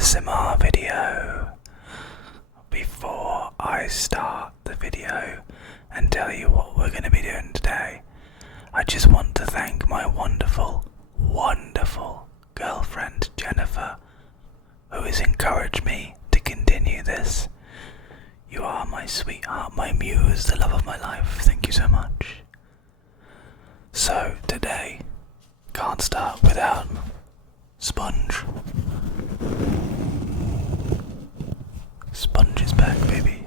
ASMR video. Before I start the video and tell you what we're going to be doing today, I just want to thank my wonderful, wonderful girlfriend Jennifer, who has encouraged me to continue this. You are my sweetheart, my muse, the love of my life. Thank you so much. So today, can't start without Sponge. Sponge is back, baby.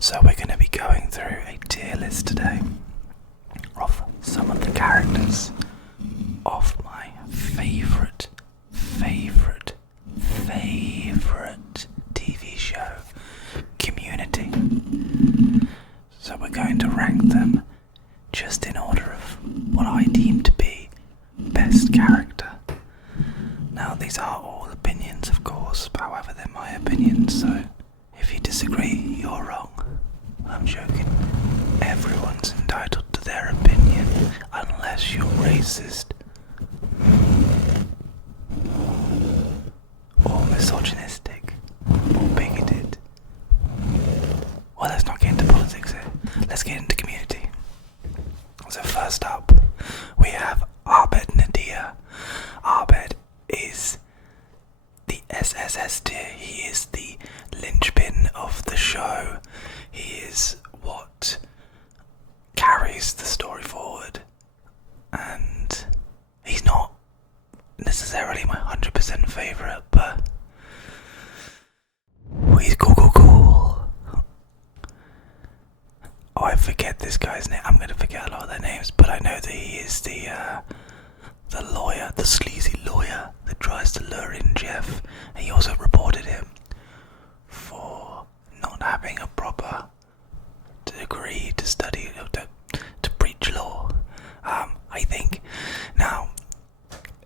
So we're going to be going through a tier list today of some of the characters of my favourite TV show, Community. So we're going to rank them just in order of what I deem to be best character. Now these are all opinions, of course, however they're my opinions, so if you disagree, you're wrong. I'm joking. Everyone's entitled to their opinion, unless you're racist or misogynistic or bigoted. Well, let's not get into politics here. Let's get into Community. So first up, we have Abed Nadia. Abed is the SSS tier. He is the linchpin of the show. He is what carries the story forward. And he's not necessarily my 100% favourite, but he's cool. Oh, I forget this guy's name. I'm going to forget a lot of their names, but I know that he is the lawyer, the sleazy lawyer that tries to lure in Jeff. And he also reported him for not having a proper degree to study, to preach law. I think. Now,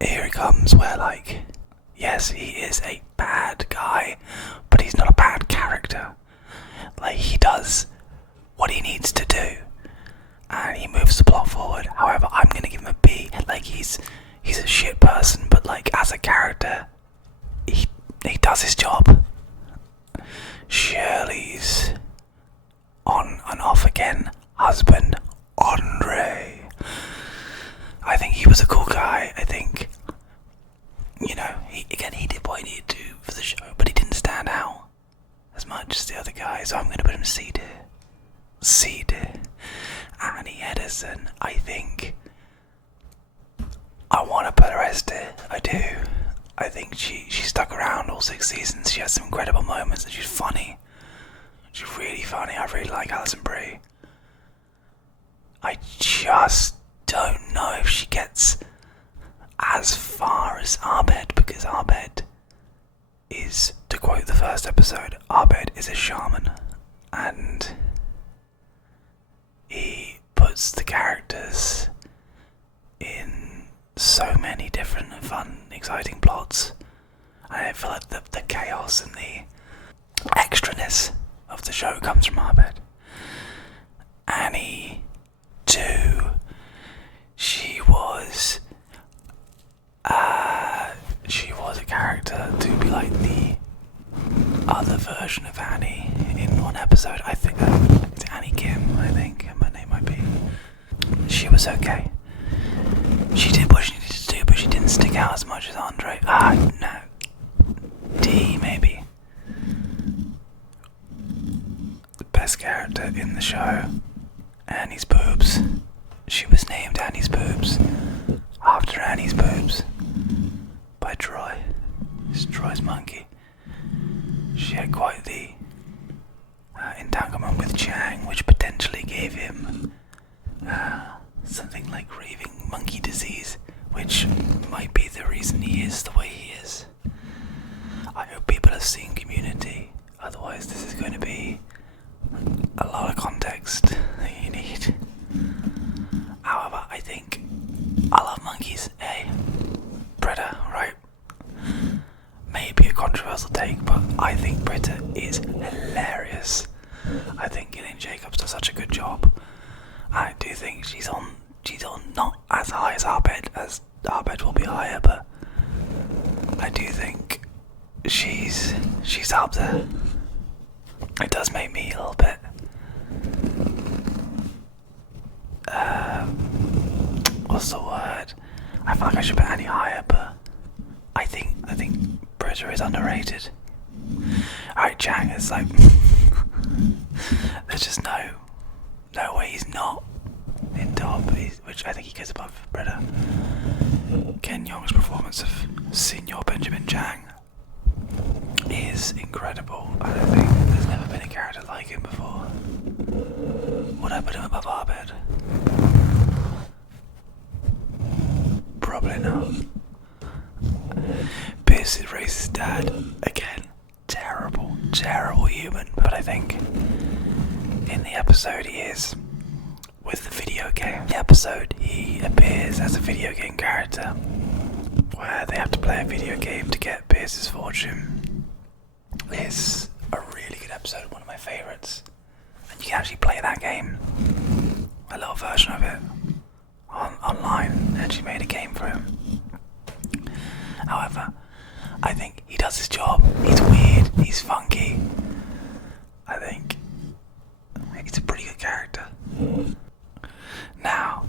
here it comes where, yes, he is a bad guy, but he's not a bad character. He does what he needs to do, and he moves the plot forward. However, I'm gonna give him a B. He's a shit person, but as a character, he does his job. Shirley's on and off again husband, Andre. I think he was a cool guy. I think, he did what he needed to do for the show, but he didn't stand out as much as the other guy, so I'm going to put him C tier. Annie Edison, I think I want to put her S tier. I do. I think she stuck around all 6 seasons. She has some incredible moments, and she's funny. She's really funny. I really like Alison Brie. I just don't know if she gets as far as Abed, because Abed is, to quote the first episode, Abed is a shaman, and he puts the characters in so many different and fun, exciting plots. I feel like the chaos and the extraness of the show comes from Abed. Annie, too, she was a character to be like the other version of Annie in one episode. I think it's Annie Kim, I think her name might be. She was okay. She did what she needed to do, but she didn't stick out as much as Andre. No. D, maybe. The best character in the show, Annie's boobs. She was named Annie's boobs after Annie's boobs by Troy. It's Troy's monkey. She had quite the entanglement with Chang, which potentially gave him something like raving monkey disease, which might be the reason he is the way he is. I hope people have seen Community, otherwise this is going to be a lot of context that you need. However, I think I love monkeys. Hey, Britta, right? Maybe a controversial take, but I think Britta is hilarious. I think Gillian Jacobs does such a good job. I do think she's on not as high as Abed will be higher, but I do think she's up there. It does make me a little bit what's the word? I feel like I should put Annie higher, but I think Britta is underrated. Alright, Chang is like there's just no way he's not in top, which I think he goes above Britta. Ken Jeong's performance of Senior Benjamin Chang is incredible. I don't think there's never been a character like him before. Would I put him above Abed? Probably not. Pierce is Race's dad. Again, terrible human. But I think in the episode he is with the video game. In the episode he appears as a video game character where they have to play a video game to get Pierce's fortune. It's a really good episode, one of my favourites. And you can actually play that game, a little version of it, online. They actually made a game for him. However, I think he does his job. He's weird, he's funky. I think he's a pretty good character. Now,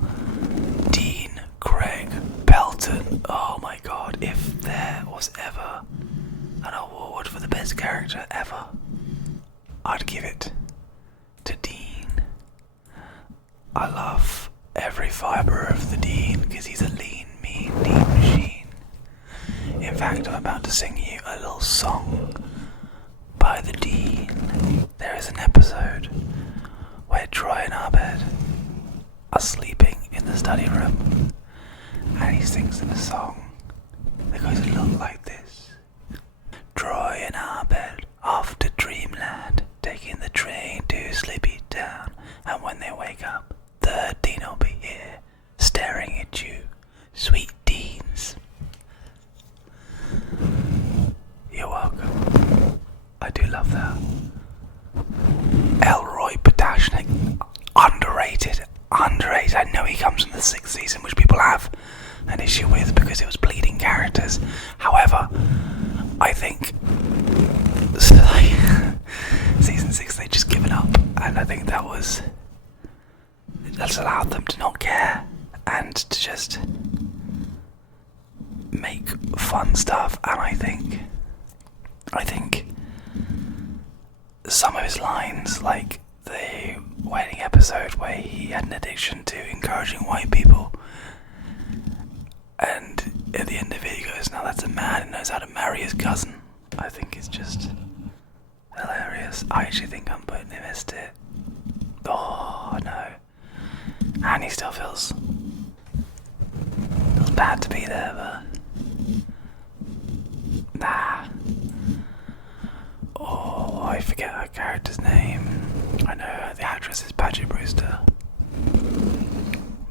Dean Craig Pelton. Oh my god, if there was ever an award for the best character ever, I'd give it to Dean. I love every fibre of the Dean because he's a lean, mean machine. In fact, I'm about to sing you a little song by the Dean. There is an episode where Troy and Abed are sleeping in the study room and he sings them a song that goes a little like this. Troy and Abed off to Dreamland, taking the train to Sleepy Town, and when they wake up, the Dean will be here, staring at you, sweet Deans. You're welcome. I do love that. Elroy Patashnik, underrated. I know he comes from the 6th season, which people have an issue with because it was bleeding characters. However, I think season 6 they just given up, and I think that's allowed them to not care and to just make fun stuff. And I think some of his lines, like the wedding episode where he had an addiction to encouraging white people, and at the end of it he goes, now that's a man who knows how to marry his cousin. I think it's just hilarious. I actually think I'm putting him as it. Oh no. And he still feels bad to be there, but nah. Oh, I forget her character's name. I know the actress is Paget Brewster,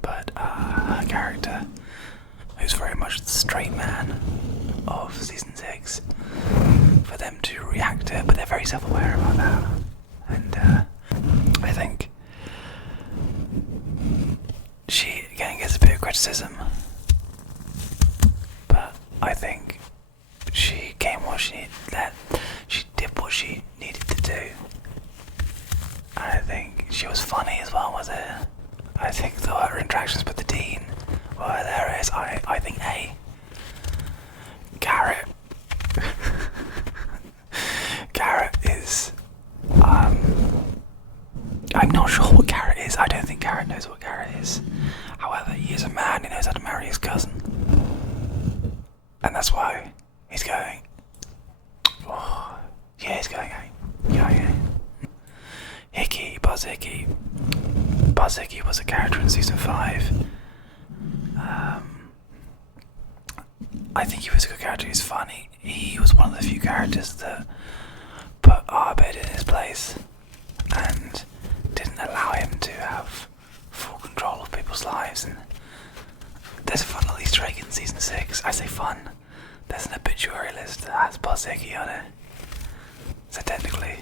but her character, who's very much the straight man of season 6, for them to react to it, but they're very self-aware about that. And I think she again gets a bit of criticism, but I think she did what she needed to do. And I think she was funny as well with it. I think her interactions with the Dean were hilarious. I think Garrett is I'm not sure what Garrett is. I don't think Garrett knows what Garrett is. However, he is a man who knows how to marry his cousin, and that's why he's going. Oh, yeah, he's going. Yeah. Buzz Hickey. Buzz Hickey was a character in season 5. I think he was a good character. He's funny. He was one of the few characters that put Abed in his place and didn't allow him to have full control of people's lives. And there's a fun little Easter egg in season 6. I say fun. There's an obituary list that has Buzz Hickey on it. So technically,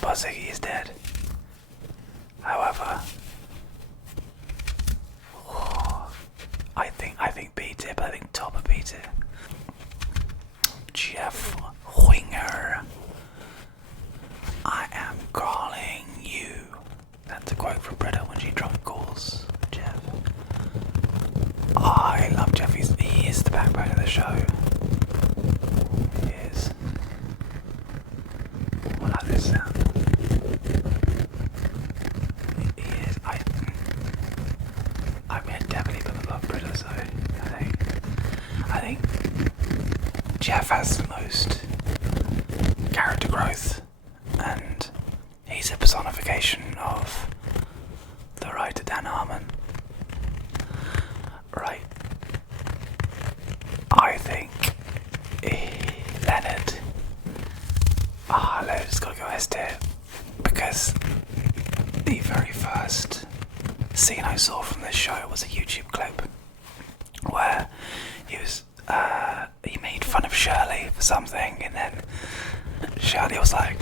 Buzz Hickey is dead. However, I think B tier, but I think top of B tier. Jeff Winger. I am calling you. That's a quote from Britta when she drunk calls Jeff. I love Jeff. He is the backbone of the show. He is. I like this sound. He is. I mean, definitely put above Britta, so I think Jeff has the most character growth, and he's a personification of the writer Dan Harmon. Right. I think Leonard. Leonard's gotta go S tier, because the very first scene I saw from this show was a YouTube clip where he made fun of Shirley for something, and then Shirley was like,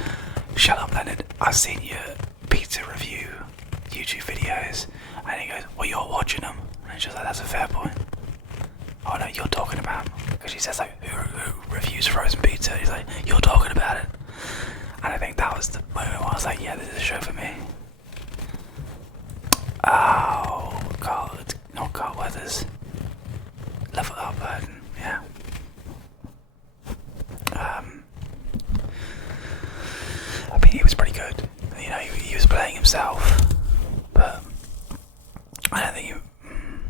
"Shut up, Leonard, I've seen your pizza review YouTube videos," and he goes, "Well, you're watching them," and she's like, "That's a fair point." "Oh no, you're talking about," because she says like, who reviews frozen pizza? He's like, "You're talking about it," and I think that was the moment where I was like, "Yeah, this is a show for me." Oh, not Carl Weathers. Level Up Burden, yeah. I mean, he was pretty good. You know, he was playing himself, but I don't think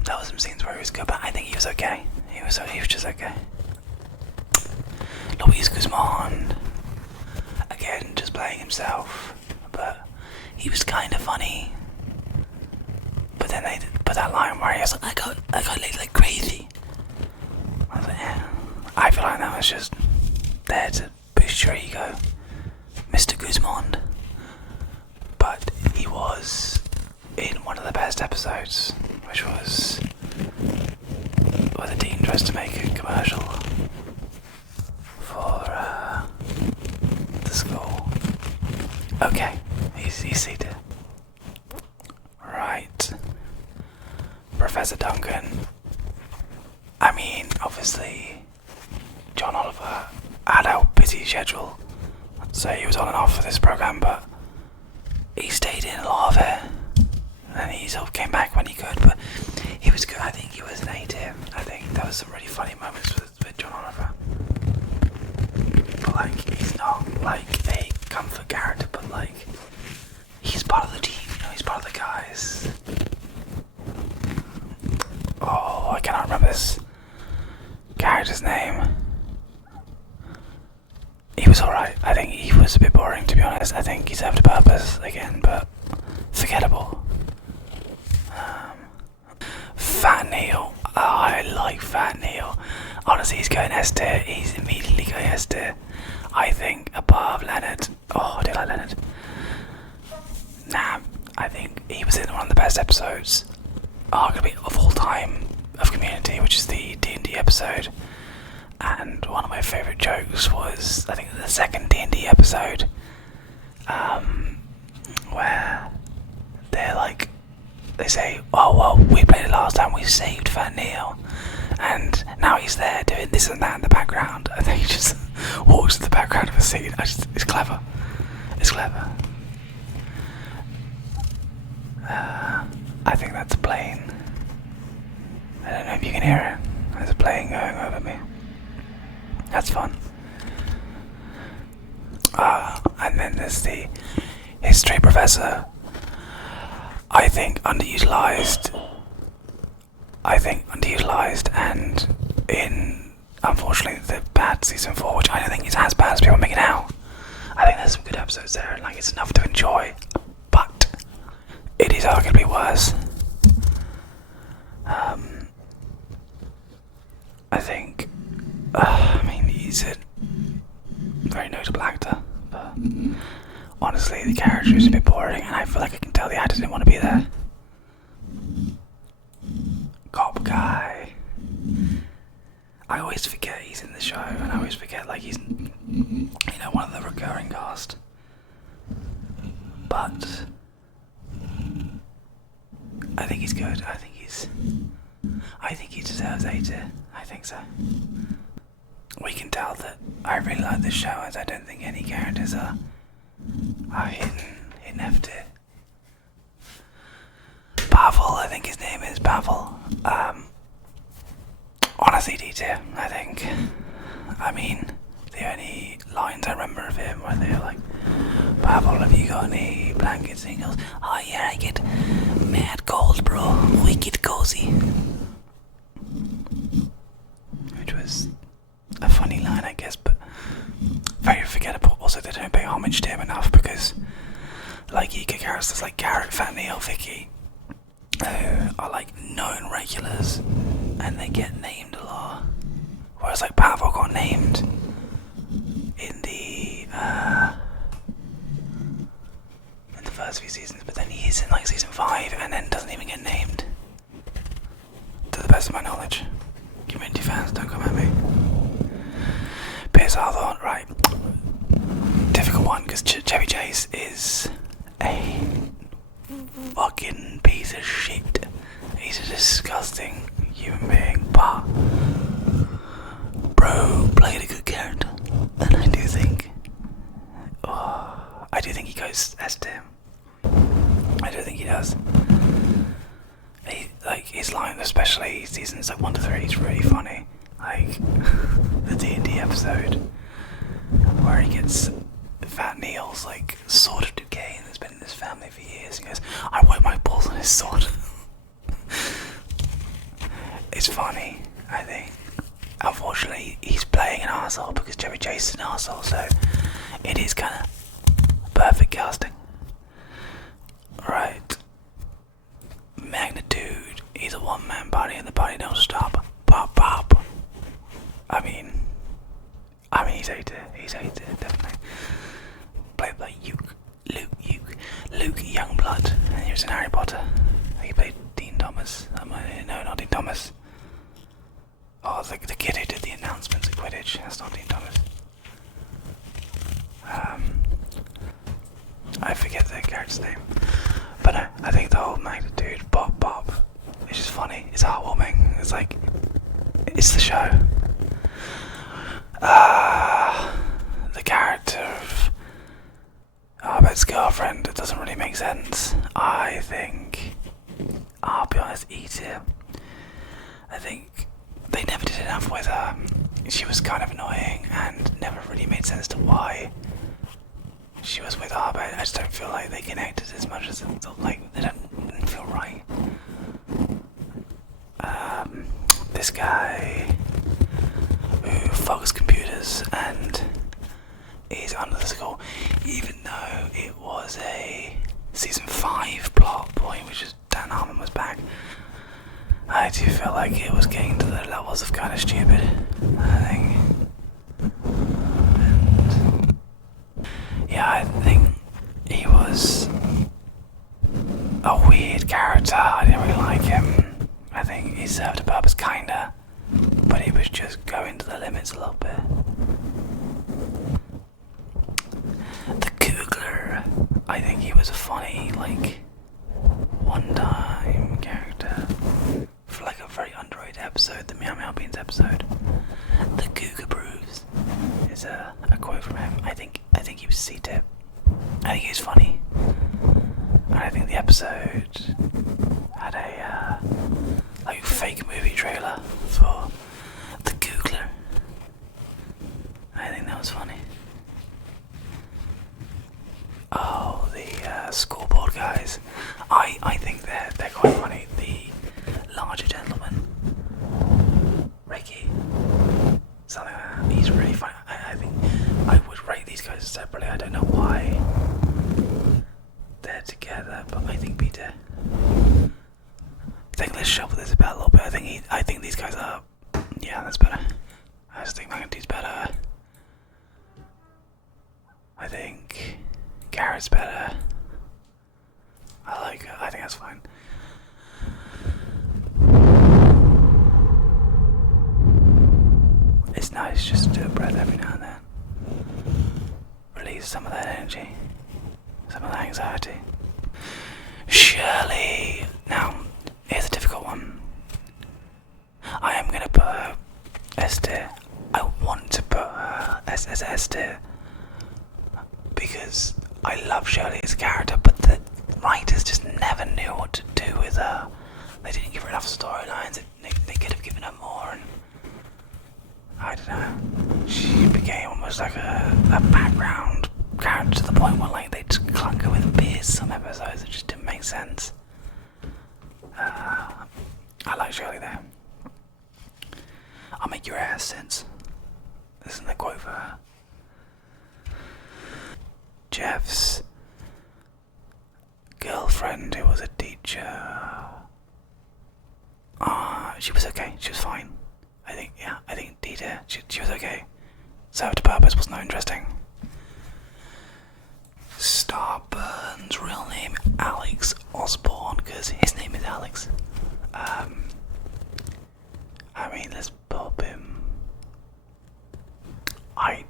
there was some scenes where he was good, but I think he was okay. He was just okay. Luis Guzman, again, just playing himself, but he was kind of funny. But then they put that line where he was like, I got laid like crazy. I was like, yeah. I feel like that was just there to boost your ego, Mr. Guzman. But he was in one of the best episodes, which was where the Dean tries to make a commercial for the school. Okay, he's seated. Right. Professor Duncan. I mean, obviously, John Oliver had a busy schedule, so he was on and off for this program, but he stayed in a lot of it, and he sort of came back when he could, but he was good. I think he was an A tier. I think there was some really funny moments with John Oliver. But like, he's not like a comfort character, but like, he's part of the team, you know, he's part of the guys. Oh, I cannot remember this character's name. He was alright. I think he was a bit boring, to be honest. I think he served a purpose again, but forgettable. Fat Neil. Oh, I like Fat Neil. Honestly, he's going S tier. He's immediately going S tier. I think above Leonard. Oh, I do like Leonard. Nah, I think he was in one of the best episodes, arguably of all time, of Community, which is the D&D episode. And one of my favourite jokes was, I think, the second D&D episode, where they're like, they say, "Oh well, we played it last time, we saved Fat Neil, and now he's there doing this and that in the background," and then he just walks to the background of a scene. It's clever. It's clever. I think that's a plane. I don't know if you can hear it. There's a plane going over me. That's fun. And then there's the history professor. I think underutilized, and in, unfortunately, the bad season 4, which I don't think is as bad as people make it out. I think there's some good episodes there, and like, it's enough to enjoy, but it is arguably worse. I think, I mean, he's a very notable actor, but honestly, the character is a bit boring, and I feel like I can tell the actor didn't want to be there. Cop guy. I always forget he's in the show, and I always forget like he's, you know, one of the recurring cast. But I think he's good. I think he deserves A tier. I think so. we can tell that I really like this show, as I don't think any characters are hidden F tier. Pavel, I think his name is Pavel. Honestly, D tier, I think. I mean, the only lines I remember of him were they were like, Pavel, have you got any blankets? And he goes, oh yeah, I get mad cold, bro. Wicked cozy. Which was a funny line, I guess, but very forgettable. Also, they don't pay homage to him enough because, like, you get characters like Garrett, Fat Neil, Vicky, who are like known regulars, and they get named a lot. Whereas, like, Pavel got named in the first few seasons, but then he's in like season 5 and then doesn't even get named. To the best of my knowledge. Community fans, don't come at me. Piers Hawthorne, right. Difficult one, because Chevy Chase is a fucking piece of shit. He's a disgusting human being, but bro played a good character, and I do think he goes S tier. I do think he does. Like his line, especially seasons like 1 to 3, is really funny. Like the D&D episode where he gets Fat Neil's like sword of decay and has been in his family for years. And he goes, I wipe my balls on his sword. It's funny, I think. Unfortunately, he's playing an arsehole because Chevy Chase is an arsehole, so it is kind of perfect casting. Right. Magnitude. He's a one-man party and the party don't stop. Pop, pop. I mean, he's A tier. He's A tier, definitely. Played by Luke Youngblood. And he was in Harry Potter. He played Dean Thomas. No, not Dean Thomas. Oh, the kid who did the announcements at Quidditch. That's not Dean Thomas. I forget the character's name. But no, I think the whole magnitude, Bob, it's just funny. It's heartwarming. It's like, it's the show. The character of Arbet's girlfriend, it doesn't really make sense. I think, I'll be honest, E tier. I think they never did enough with her. She was kind of annoying and never really made sense to why she was with Arbet. I just don't feel like they connected as much as like they didn't feel right. This guy who fucks computers and is under the school, even though it was a season 5 plot point, which is Dan Harmon was back, I do feel like it was getting to the levels of kind of stupid, I think. And yeah, I think he was a weird character. I didn't really like him. I think he served a purpose, kinda, but he was just going to the limits a little bit. The Googler, I think he was a funny, like, one-time character for like a very underrated episode, the Meow Meow Beans episode. The Cougar Brews is a quote from him. I think he was C-tip. I think he was funny, and I think the episode had a like fake movie trailer for the Googler. I think that was funny. Oh, the scoreboard guys. I think they're quite funny. The larger gentleman, Ricky, something like that. He's really funny. I think I would rate these guys separately. I don't know why they're together, but I think Peter. I think let's shuffle this about a little bit. I think these guys are. Yeah, that's better. I just think Magnitude's better. I think Garrett's better. I think that's fine. It's nice just to do a breath every now and then. Release some of that energy, some of that anxiety. Shirley. Now, here's a difficult one. I am going to put S tier. I want possessed it because I love Shirley as a character, but the writers just never knew what to do with her. They didn't give her enough storylines. They could have given her more, and I don't know. She became almost like a background character to the point where like they just clunk her with a beer some episodes. It just didn't make sense. I like Shirley there. I'll make your ass sense. Isn't the quote for her? Jeff's girlfriend, who was a teacher. She was okay. She was fine. I think Dita, she was okay. Served a purpose, was not interesting. Starburns' real name Alex Osborne, because his name is Alex. I mean, let's pop him. I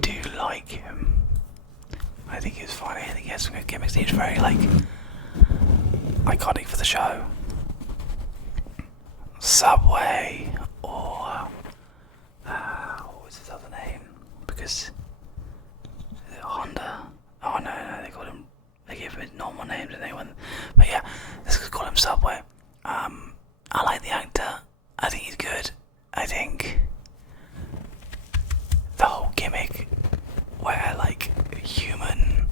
do like him. I think he was funny. I think he had some good gimmicks. He was very like iconic for the show. Subway, or what was his other name? Because Honda. Oh no, they called him. They gave him his normal name, didn't they? But yeah, let's call him Subway. I like the actor. I think he's good. I think the whole gimmick, where like human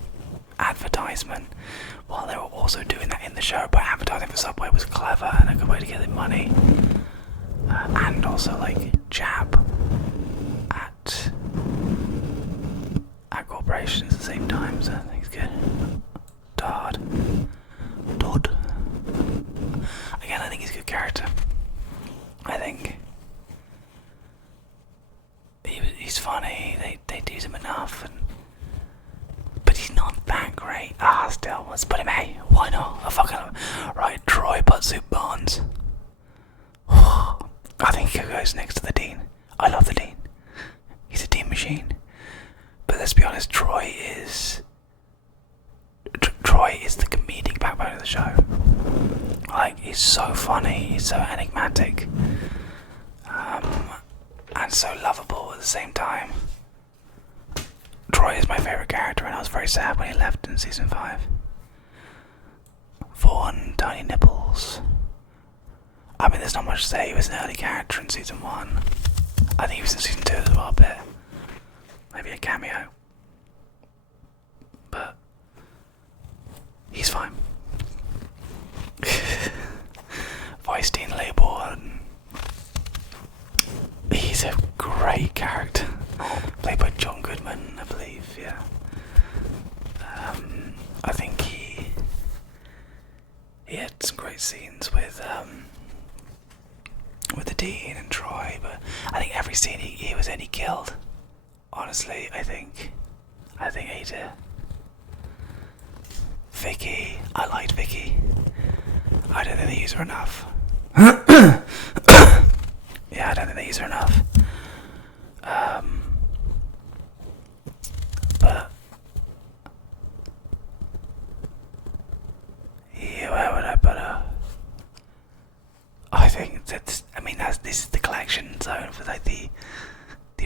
advertisement, while they were also doing that in the show, but advertising for Subway was clever and a good way to get their money, and also like jab at corporations at the same time. So I think it's good. Dodd. Again, I think he's a good character. I think he's funny. They do him enough, but he's not that great. Still, let's put him A. Why not? Right, Troy Butsuit Barnes. I think he goes next to the Dean. I love the Dean. He's a Dean machine. But let's be honest, Troy is the comedic backbone of the show. Like, he's so funny, he's so enigmatic, and so lovable at the same time. Troy is my favourite character, and I was very sad when he left in season 5. Vaughn, Tiny Nipples. I mean, there's not much to say. He was an early character in season 1. I think he was in season 2 as well a bit. Maybe a cameo. But he's fine. Weisstein Laybourne. He's a great character. Played by John Goodman, I believe, yeah. I think he had some great scenes with the Dean and Troy, but I think every scene he was in, he killed. Honestly, I think Ada. Vicky, I liked Vicky. I don't think they use her enough. Yeah, I don't think they use her enough. But yeah, where would I put her? I think this is the collection zone for like the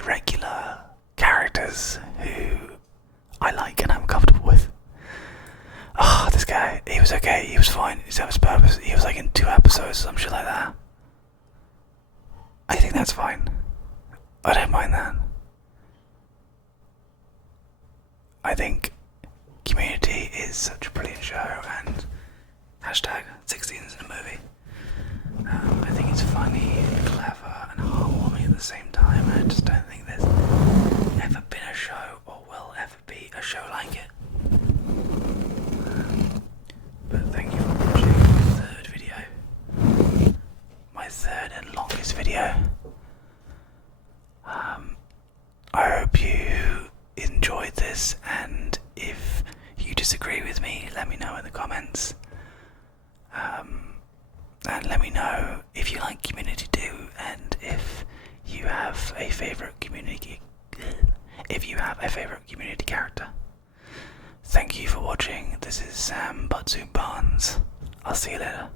regular characters who I like and I'm comfortable with. This guy, he was okay, he was fine, he served his purpose. He was like in 2 episodes or some shit like that. I think that's fine. I don't mind that. I think Community is such a brilliant show, and hashtag 16s in a movie. I think it's funny, clever, and heartwarming at the same time. I just don't think there's ever been a show, or will ever be a show like it. But thank you for watching my 3rd video. My 3rd and longest video. I hope you enjoyed this, and if you disagree with me, let me know in the comments. And let me know if you like Community too, and if you have a favourite Community character. Thank you for watching. This is Sam Butsuit Barnes. I'll see you later.